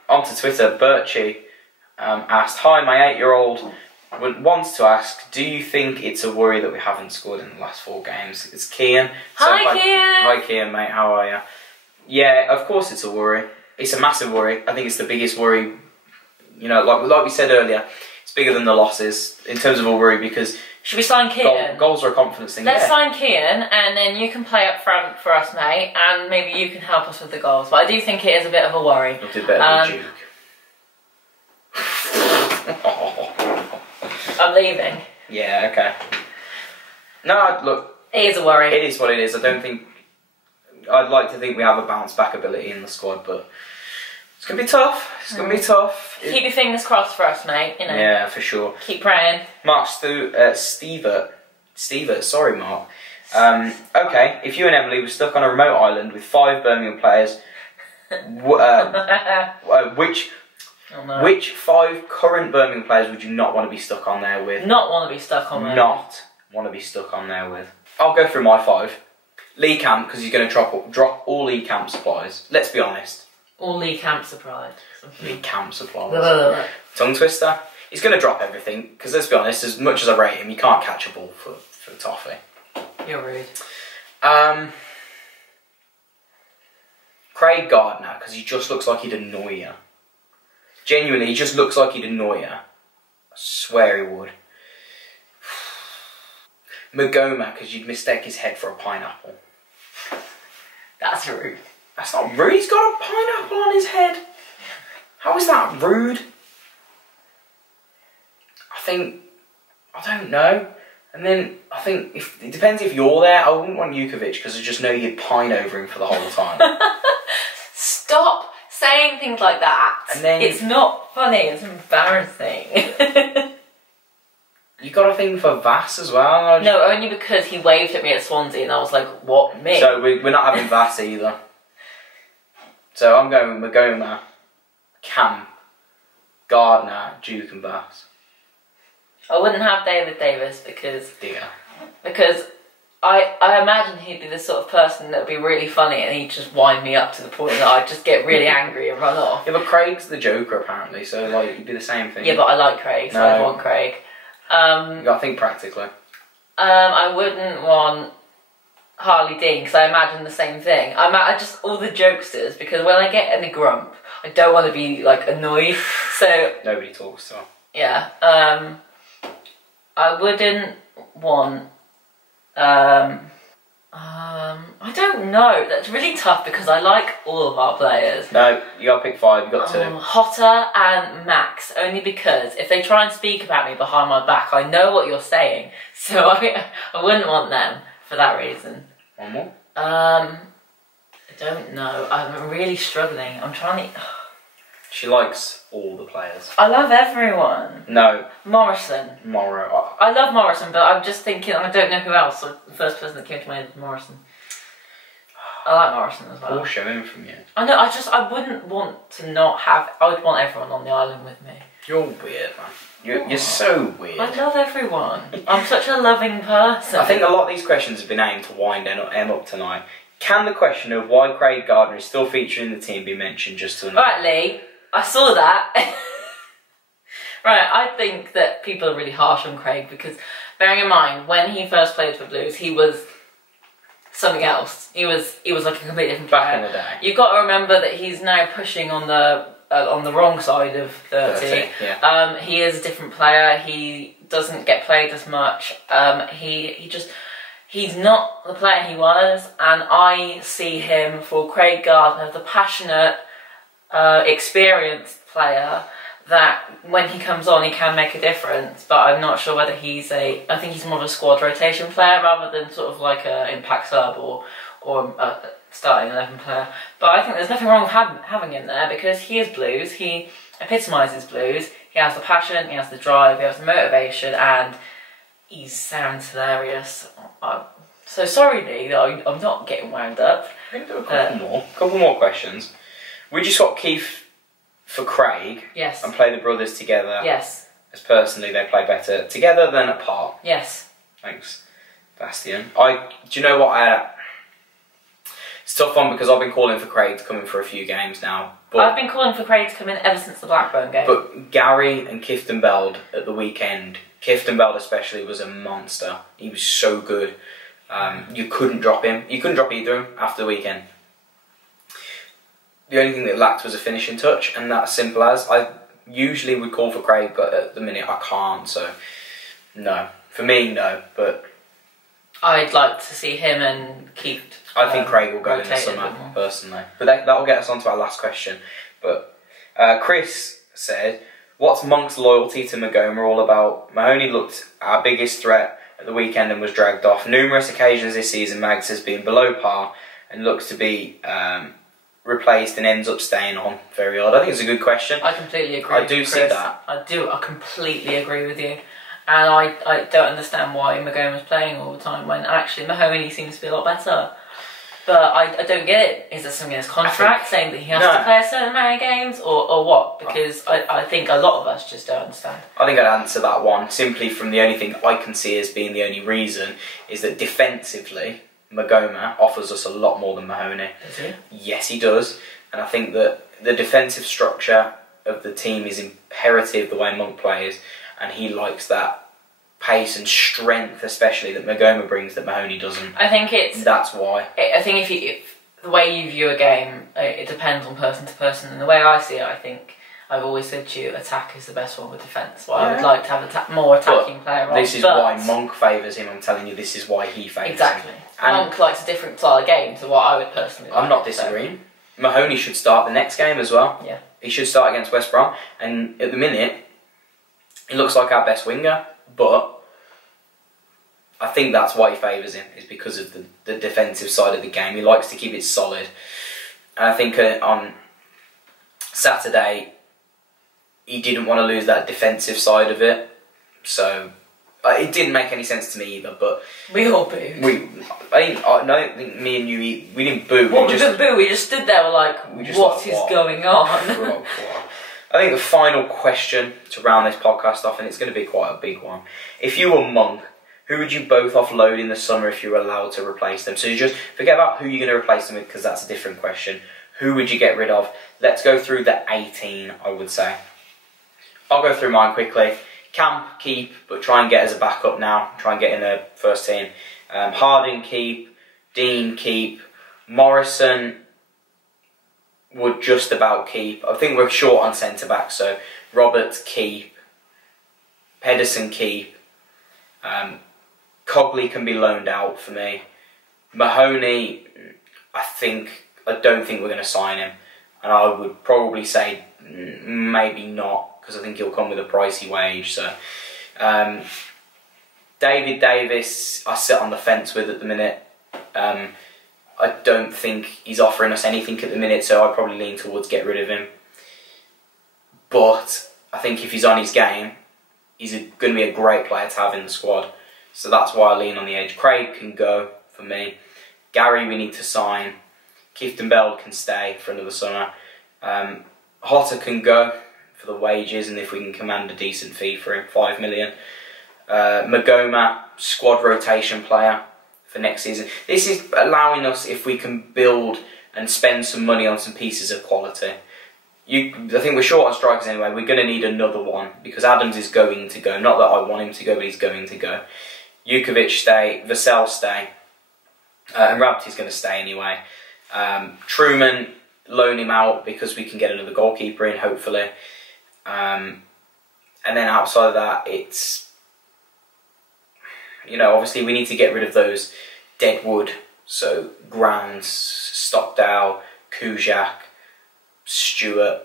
Onto Twitter, Birchie asked, "Hi, my 8-year-old wants to ask, do you think it's a worry that we haven't scored in the last 4 games?" It's Kian. Hi, Kian. Hi, Kian, mate. How are you? Yeah, of course it's a worry. It's a massive worry. I think it's the biggest worry. You know, like we said earlier, it's bigger than the losses in terms of a worry because... Should we sign Kian? Goals are a confidence thing. Let's sign Kian, and then you can play up front for us, mate, and maybe you can help us with the goals. But I do think it is a bit of a worry. You'll do better than Duke. I'm leaving. Yeah, okay. No, look... It is a worry. It is what it is. I don't think... I'd like to think we have a bounce back ability in the squad, but it's going to be tough. It's going to be tough. Keep your fingers crossed for us, mate. You know. Yeah, for sure. Keep praying. Mark Stevert, sorry Mark. Okay, if you and Emily were stuck on a remote island with 5 Birmingham players, which 5 current Birmingham players would you not want to be stuck on there with? Not want to be stuck on there. Not want to be stuck on there with. I'll go through my 5. Lee Camp, because he's going to drop all Lee Camp supplies. Let's be honest. All Lee Camp supplies. Lee Camp supplies. Tongue twister. He's going to drop everything, because let's be honest, as much as I rate him, you can't catch a ball for toffee. You're rude. Craig Gardner, because he just looks like he'd annoy you. Genuinely, he just looks like he'd annoy you. I swear he would. Magoma, because you'd mistake his head for a pineapple. That's rude. That's not rude. He's got a pineapple on his head. How is that rude? I don't know. And then I think it depends if you're there. I wouldn't want Jukovic because I just know you'd pine over him for the whole time. Stop saying things like that. And then it's not funny. It's embarrassing. You got a thing for Vass as well? No, only because he waved at me at Swansea and I was like, what, me? So we're not having Vass either. So I'm going with Magoma, Camp, Gardner, Duke and Vass. I wouldn't have David Davis because... Digger. Because I imagine he'd be the sort of person that would be really funny and he'd just wind me up to the point that I'd just get really angry and run off. Yeah, but Craig's the Joker apparently, so like it'd be the same thing. Yeah, but I like Craig, so I want Craig. You gotta think practically. I wouldn't want Harley Dean because I imagine the same thing. I just all the jokesters because when I get in a grump, I don't want to be like annoyed. So nobody talks to her. Yeah. I wouldn't want. I don't know. That's really tough because I like all of our players. No, you gotta pick 5. You got 2. Hotter and Max, only because if they try and speak about me behind my back, I know what you're saying. So I wouldn't want them for that reason. One more. I don't know. I'm really struggling. I'm trying to. She likes all the players. I love everyone. No. Morrison. Morrow. I love Morrison, but I'm just thinking, I don't know who else. So the first person that came to mind was Morrison. I like Morrison as well. Poor showing from you. I know, I wouldn't want to not have... I would want everyone on the island with me. You're weird, man. You're so weird. I love everyone. I'm such a loving person. I think a lot of these questions have been aimed to wind Em up tonight. Can the question of why Craig Gardner is still featuring the team be mentioned just to another? Right, Lee, I saw that. Right, I think that people are really harsh on Craig because, bearing in mind, when he first played for Blues, he was something else. He was like a completely different player. Back in the day. You've got to remember that he's now pushing on the wrong side of 30. Yeah. He is a different player. He doesn't get played as much. He's not the player he was, and I see him for Craig Gardner, the passionate, experienced player that when he comes on he can make a difference, but I'm not sure whether I think he's more of a squad rotation player rather than sort of like an impact sub or a starting 11 player. But I think there's nothing wrong with having him there because he is Blues, he epitomises Blues, he has the passion, he has the drive, he has the motivation, and he sounds hilarious. I'm so sorry, Lee, that I'm not getting wound up. We're going to do a couple more questions. We just got Keith for Craig. Yes. And play the brothers together. Yes. As personally, they play better together than apart. Yes. Thanks, Bastian. Do you know what? It's a tough one because I've been calling for Craig to come in for a few games now. But I've been calling for Craig to come in ever since the Blackburn game. But Gary and Kiftembeld at the weekend, Kiftembeld especially, was a monster. He was so good. You couldn't drop him. You couldn't drop either of them after the weekend. The only thing that lacked was a finishing touch, and that's simple as. I usually would call for Craig, but at the minute I can't, so no. For me, no, but I'd like to see him and Keith. I think Craig will go in the summer, personally. But that'll get us on to our last question. But Chris said, what's Monk's loyalty to Magoma all about? Mahoney looked our biggest threat at the weekend and was dragged off. Numerous occasions this season, Mags has been below par and looks to be replaced and ends up staying on. Very odd. I think it's a good question. I completely agree. I do see that. I completely agree with you. And I don't understand why Magoma's playing all the time when actually Mahoney seems to be a lot better. But I don't get it. Is there something in his contract saying that he has to play a certain amount of games or what? Because I think a lot of us just don't understand. I think I'd answer that one simply from the only thing I can see as being the only reason is that defensively Magoma offers us a lot more than Mahoney. Does he? Yes, he does. And I think that the defensive structure of the team is imperative the way Monk plays, and he likes that pace and strength, especially that Magoma brings that Mahoney doesn't. I think that's why. I think if the way you view a game, it depends on person to person. And the way I see it, I think I've always said to you, attack is the best one with defence. Well, I would like to have more attacking player on. This is why Monk favours him. I'm telling you, this is why he favours him. Exactly. And Monk likes a different style of game to what I would personally like. I'm not disagreeing. So. Mahoney should start the next game as well. Yeah. He should start against West Brom. And at the minute, he looks like our best winger, but I think that's why he favours him, is because of the defensive side of the game. He likes to keep it solid. And I think on Saturday, he didn't want to lose that defensive side of it. So it didn't make any sense to me either, but we all booed. I don't think me and you, we didn't boo. Well, we didn't boo, we just stood there like, what is going on? I think the final question to round this podcast off, and it's going to be quite a big one. If you were Monk, who would you both offload in the summer if you were allowed to replace them? So you just forget about who you're going to replace them with, because that's a different question. Who would you get rid of? Let's go through the 18, I would say. I'll go through mine quickly. Camp, keep, but try and get as a backup now. Try and get in the first team. Harding, keep. Dean, keep. Morrison would just about keep. I think we're short on centre-back, so Roberts, keep. Pedersen, keep. Cogley can be loaned out for me. Mahoney, I don't think we're going to sign him. And I would probably say maybe not, because I think he'll come with a pricey wage. So David Davis, I sit on the fence with at the minute. I don't think he's offering us anything at the minute, so I'd probably lean towards get rid of him. But I think if he's on his game, he's going to be a great player to have in the squad. So that's why I lean on the edge. Craig can go for me. Gary we need to sign. Kiftembeld can stay for another summer. Hotter can go for the wages, and if we can command a decent fee for him, 5 million. Magoma, squad rotation player for next season. This is allowing us, if we can build and spend some money on some pieces of quality. I think we're short on strikers anyway. We're going to need another one because Adams is going to go. Not that I want him to go, but he's going to go. Jukovic stay, Vassell stay, and Rabti's going to stay anyway. Truman, loan him out because we can get another goalkeeper in, hopefully. And then outside of that, it's, you know, obviously we need to get rid of those dead wood. So Grounds, Stockdale, Kujak, Stewart,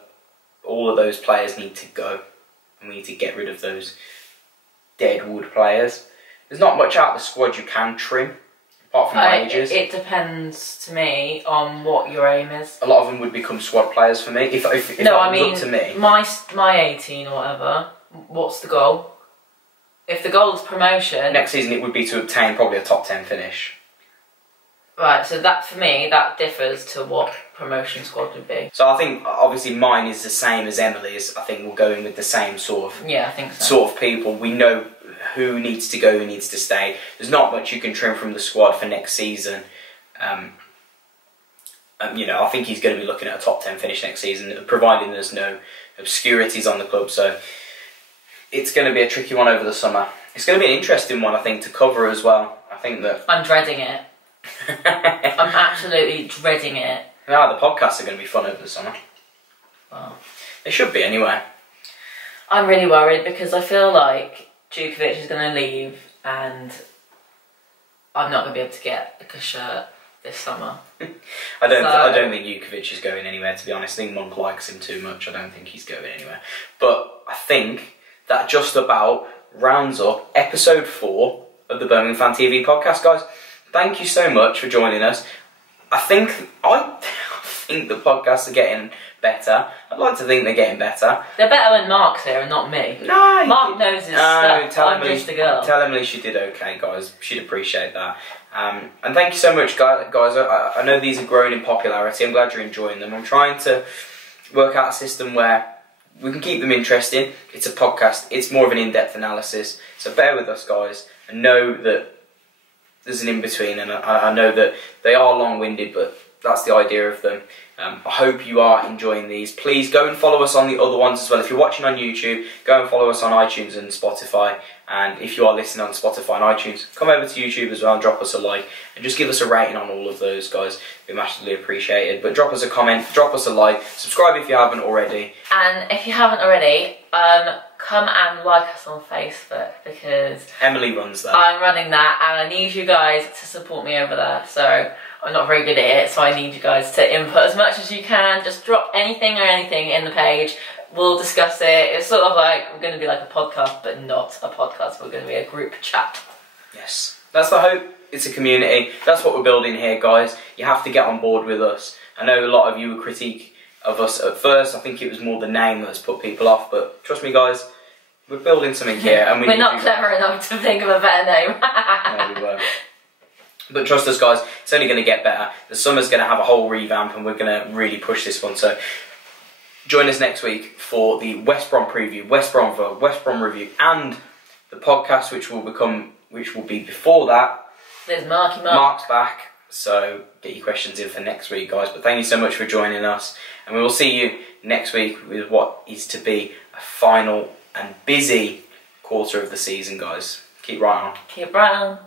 all of those players need to go. And we need to get rid of those dead wood players. There's not much out of the squad you can trim, apart from wages. It depends to me on what your aim is. A lot of them would become squad players for me. If no, that I mean, was up to me. My 18 or whatever, what's the goal? If the goal is promotion... Next season it would be to obtain probably a top 10 finish. Right, so that, for me, that differs to what promotion squad would be. So I think, obviously, mine is the same as Emily's. I think we'll go in with the same sort of... Yeah, I think so. Sort of people. We know who needs to go, who needs to stay. There's not much you can trim from the squad for next season. You know, I think he's going to be looking at a top 10 finish next season, providing there's no obscurities on the club. So it's going to be a tricky one over the summer. It's going to be an interesting one, I think, to cover as well. I think that... I'm dreading it. I'm absolutely dreading it. Yeah, the podcasts are going to be fun over the summer. Well, they should be anyway. I'm really worried because I feel like Jukovic is going to leave and I'm not going to be able to get a shirt this summer. I don't think Jukovic is going anywhere, to be honest. I think Monk likes him too much. I don't think he's going anywhere. But I think that just about rounds up episode 4 of the Birmingham Fan TV podcast, guys. Thank you so much for joining us. I think the podcasts are getting better. I'd like to think they're getting better. They're better when Mark's here and not me. No, Mark knows his stuff. I'm just a girl. Tell Emily she did okay, guys. She'd appreciate that. And thank you so much, guys. I know these are growing in popularity. I'm glad you're enjoying them. I'm trying to work out a system where we can keep them interesting. It's a podcast. It's more of an in-depth analysis. So bear with us, guys, and know that there's an in-between, and I know that they are long-winded, but that's the idea of them. I hope you are enjoying these. Please go and follow us on the other ones as well. If you're watching on YouTube, go and follow us on iTunes and Spotify. And if you are listening on Spotify and iTunes, come over to YouTube as well and drop us a like. And just give us a rating on all of those, guys. It'd be massively appreciated. But drop us a comment, drop us a like, subscribe if you haven't already. And if you haven't already, come and like us on Facebook because Emily runs that. I'm running that and I need you guys to support me over there. So I'm not very good at it, so I need you guys to input as much as you can. Just drop anything in the page. We'll discuss it. It's sort of like, we're going to be like a podcast, but not a podcast. We're going to be a group chat. Yes, that's the hope. It's a community. That's what we're building here, guys. You have to get on board with us. I know a lot of you were critique of us at first. I think it was more the name that's put people off, but trust me, guys, we're building something here. And we're not clever enough to think of a better name. No, we were. But trust us, guys, it's only going to get better. The summer's going to have a whole revamp and we're going to really push this one. So join us next week for the West Brom preview, West Brom vlog, West Brom review, and the podcast which will be before that. There's Marky Mark. Mark's back, so get your questions in for next week, guys. But thank you so much for joining us, and we will see you next week with what is to be a final and busy quarter of the season, guys. Keep right on. Keep right on.